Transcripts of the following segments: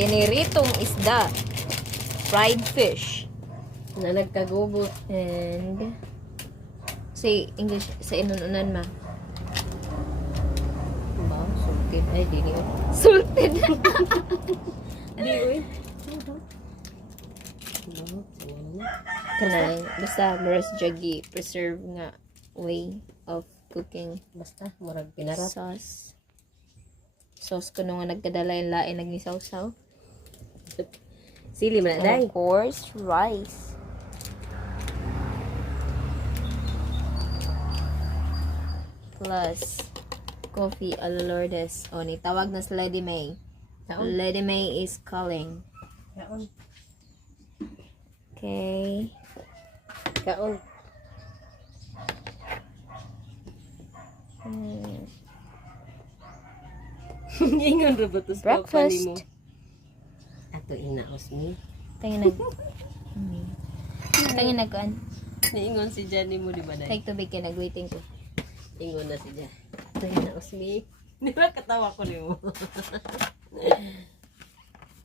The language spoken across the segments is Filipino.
piniritong isda, fried fish, Na nagkagubot. and say English sa inununan ma. Ba, sulkit. Ay, di niyo. Sulted. Di, uy. Kanang basta maras jagi preserve nga way of cooking Basta, murag pinarap. sauce. Sauce ko nung nga nagkadala yung lain nagnisawsaw. Sili man And day. of course, rice. Plus, coffee a la Lourdes. O, ni tawag na si Lady May. Kaon. Lady May is calling. Kaon. Okay. Kaon. Hmm. Ingon ra ba to sa Breakfast. mo? Ato inaos mi. Tangin nag... Tangin nag-an. Niingon si Johnny mo di ba day? Take tubig ka, nag-waiting ko. Ingon na si Jan. Ato inaos mi. Di ba katawa ko nimo?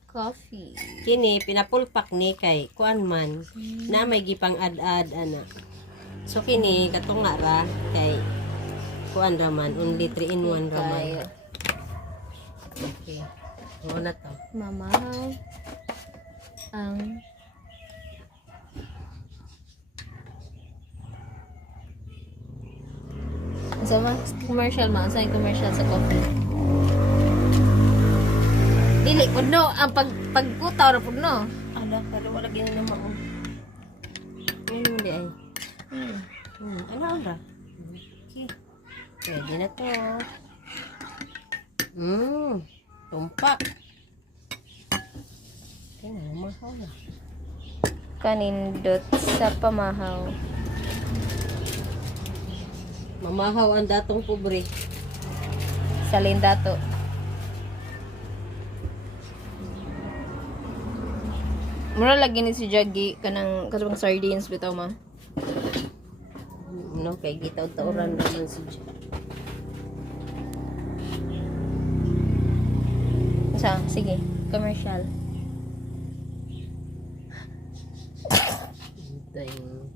Coffee. Kini pinapulpak ni kay kuan man na may gipang ad-ad ana. So kini katong nga ra kay kuan ra man only 3 in 1 ra man. Kaya, Okay. Mo na to. mamahaw ang sa mga commercial ma, sa commercial sa coffee. Dili pudno ang pagputaw ra pudno. Ala pero wala gyud na mao. Ano di ay? Ano ra? Okay. Pwede na to. Tumpak. Tingnan mo mahaw na. Kanindot sa pamahaw. Mamahaw ang datong pobre. Sa lindato. Mura lagi ni si Jaggy kanang katong sardines bitaw ma. No, kay gitaw-tawran naman si Jan. Sa, sige, commercial. Tayong